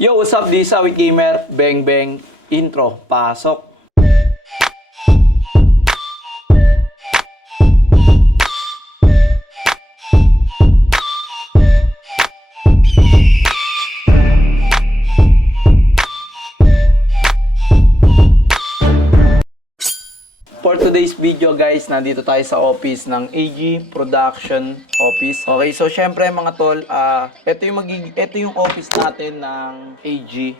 Yo, what's up? This is Awit Gamer. Bang bang. Intro. Pasok. For today's video guys, nandito tayo sa office ng AG Production Office. Okay, so syempre mga tol, ito yung office natin ng AG,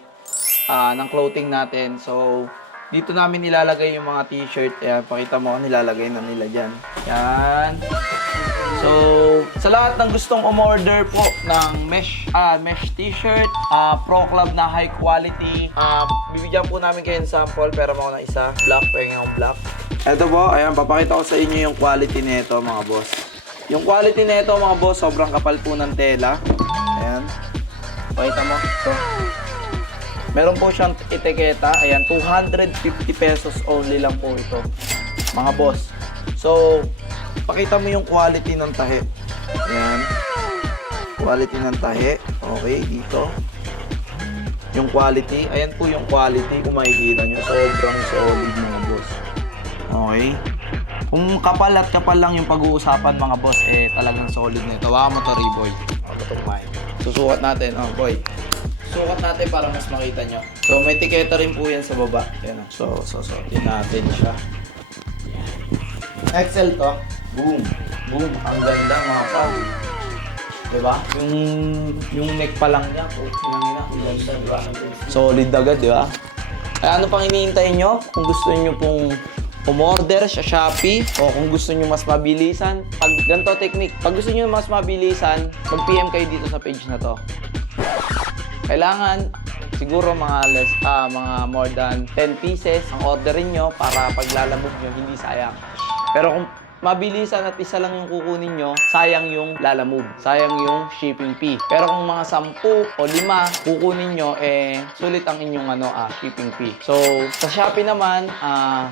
ng clothing natin. So, dito namin nilalagay yung mga t-shirt. Ayan, pakita mo, nilalagay na nila dyan. Yan. So, sa lahat ng gustong umorder po ng mesh t-shirt, Pro Club na high quality, bibigyan po namin kayo ng sample, pero mo na isa, black, pengen yung black. Ito po, ayan, papakita ko sa inyo yung quality nito mga boss. Yung quality nito mga boss, sobrang kapal po ng tela. Ayan. Pakita mo. So, meron po siyang etiketa. Ayan, 250 pesos only lang po ito. Mga boss. So, pakita mo yung quality ng tahe. Ayan. Quality ng tahe. Okay, dito. Yung quality. Ayan po yung quality. Kung makikita nyo, sobrang solid mga boss. Okay. Kung kapal at kapal lang yung pag-uusapan mga boss, talagang solid na ito. Hawakan mo to, Riboy. Susukat natin. Oh, boy. Sukat natin para mas makita nyo. So, may etiketa rin po yan sa baba. Yan. So, yun natin siya. XL to. Boom. Boom. Ang ganda mga pal. Diba? Yung neck pa lang niya. Diba? Solid agad, diba? Ay, ano pang iniintay nyo? Kung gusto nyo pong umorder sa Shopee o kung gusto nyo mas mabilisan, pag ganito technique, pag gusto nyo mas mabilisan, mag-PM kayo dito sa page na to. Kailangan siguro mga more than 10 pieces ang orderin nyo para paglalamog nyo, hindi sayang. Pero kung mabilisan at isa lang yung kukunin nyo, sayang yung lalamove, sayang yung shipping fee. Pero kung mga 10 o 5 kukunin nyo, sulit ang inyong shipping fee. So, sa Shopee naman,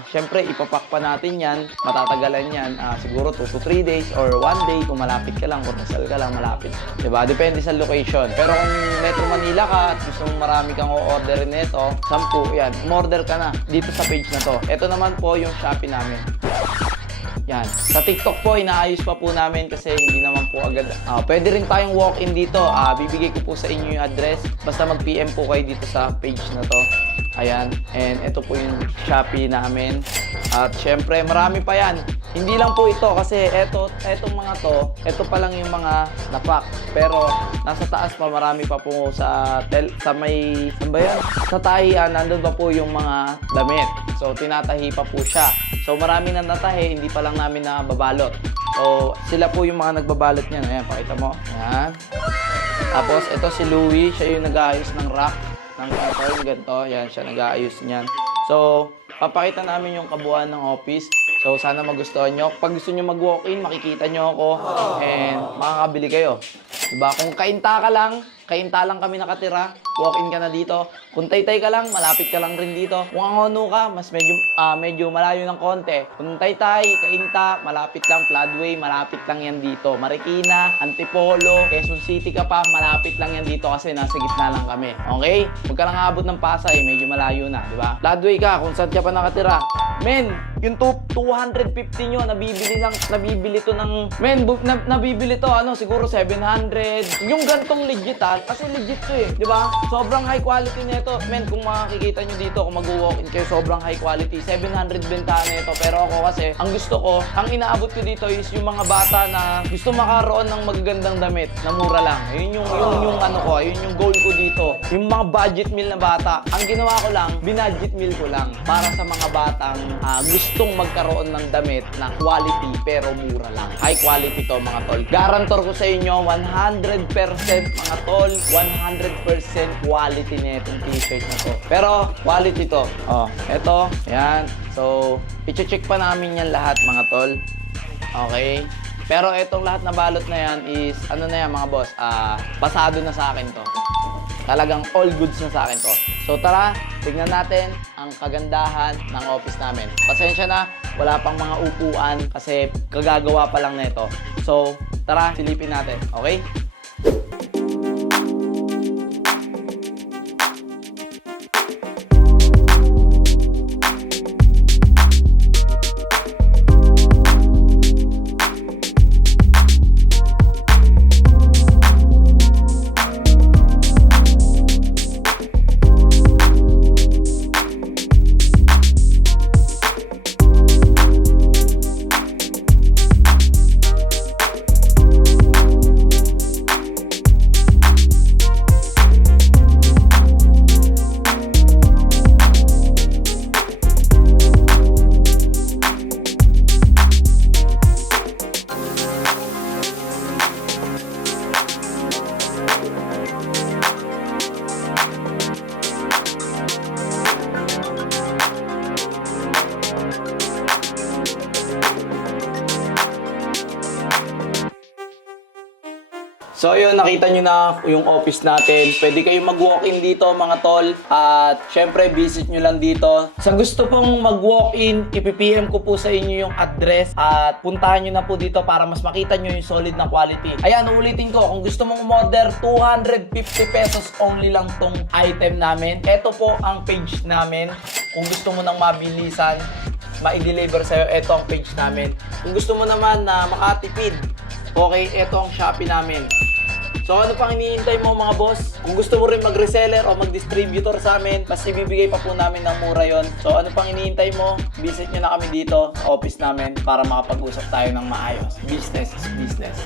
syempre ipapack pa natin yan, matatagalan yan, siguro 2 to 3 days or 1 day kung malapit ka lang, kung nasal ka lang, malapit. Diba? Depende sa location. Pero kung Metro Manila ka at gusto mong marami kang o-orderin nito, 10, yan, umorder ka na dito sa page na to. Ito naman po yung Shopee namin. Yan. Sa TikTok po, inaayos pa po namin kasi hindi naman po agad. Pwede rin tayong walk-in dito. Bibigay ko po sa inyo yung address. Basta mag-PM po kayo dito sa page na to. Ayan. And ito po yung Shopee namin. At syempre, marami pa yan. Hindi lang po ito kasi etong mga to, ito pa lang yung mga napak. Pero nasa taas pa, marami pa po sa may, ano ba yan? Sa tahian, nandun pa po yung mga damit. So, tinatahi pa po siya. So, marami nang natahi, hindi pa lang namin nababalot. So, sila po yung mga nagbabalot niyan. Ayan, pakita mo. Ayan. Tapos, ito si Louie. Siya yung nag-aayos ng rack. Ng ganito. Ayan, siya nag-aayos niyan. So, papakita namin yung kabuuan ng office. So, sana magustuhan nyo. Pag gusto nyo mag-walk-in, makikita nyo ako. And makakabili kayo. Diba? Kung kainta lang kami nakatira, walk-in ka na dito. Kung taytay ka lang, malapit ka lang rin dito. Kung Angono ka, mas medyo malayo ng konti. Kung taytay, kainta, malapit lang. Floodway, malapit lang yan dito. Marikina, Antipolo, Quezon City ka pa, malapit lang yan dito kasi nasa gitna lang kami. Okay? Huwag ka lang aabot ng Pasay, medyo malayo na, di ba? Floodway ka, kung saan ka pa nakatira. Men, yung 250 nyo, nabibili to ng, men, nabibili to, siguro 700. Yung gantong legit kasi legit to di ba? Sobrang high quality nito. Men, kung makikita nyo dito, kung mag-walk-in kayo, sobrang high quality. 700 bentahan nito. Pero ako kasi, ang gusto ko, ang inaabot ko dito is yung mga bata na gusto makaroon ng magagandang damit na mura lang. Yun yung goal ko dito. Yung mga budget meal na bata, ang ginawa ko lang, binudget meal ko lang para sa mga batang gustong magkaroon ng damit na quality pero mura lang. High quality to mga tol. Garantor ko sa inyo, 100% mga tol, 100% quality na itong t-shirt na to. Pero quality to. Eto, yan. So, i-check pa namin yan lahat mga tol. Okay? Pero itong lahat na balot na yan is, ano na yan mga boss, pasado na sa akin to. Talagang all goods na sa akin to. So tara, tignan natin ang kagandahan ng office namin. Pasensya na, wala pang mga upuan kasi kagagawa pa lang na ito. So tara, silipin natin, okay? So yun, nakita nyo na yung office natin. Pwede kayong mag-walk-in dito mga tol. At syempre, visit nyo lang dito. Sa gusto pong mag-walk-in, ipipm ko po sa inyo yung address. At puntahan nyo na po dito para mas makita nyo yung solid na quality. Ayan, uulitin ko. Kung gusto mong umorder, 250 pesos only lang tong item namin. Ito po ang page namin. Kung gusto mo nang mabilisan, ma-deliver sa'yo, ito ang page namin. Kung gusto mo naman na makatipid, okay, ito ang Shopee namin. So ano pang hinihintay mo mga boss? Kung gusto mo rin mag-reseller o mag-distributor sa amin, mas ibibigay pa po namin ng mura yon. So ano pang hinihintay mo? Visit nyo na kami dito, office namin, para makapag-usap tayo ng maayos. Business is business.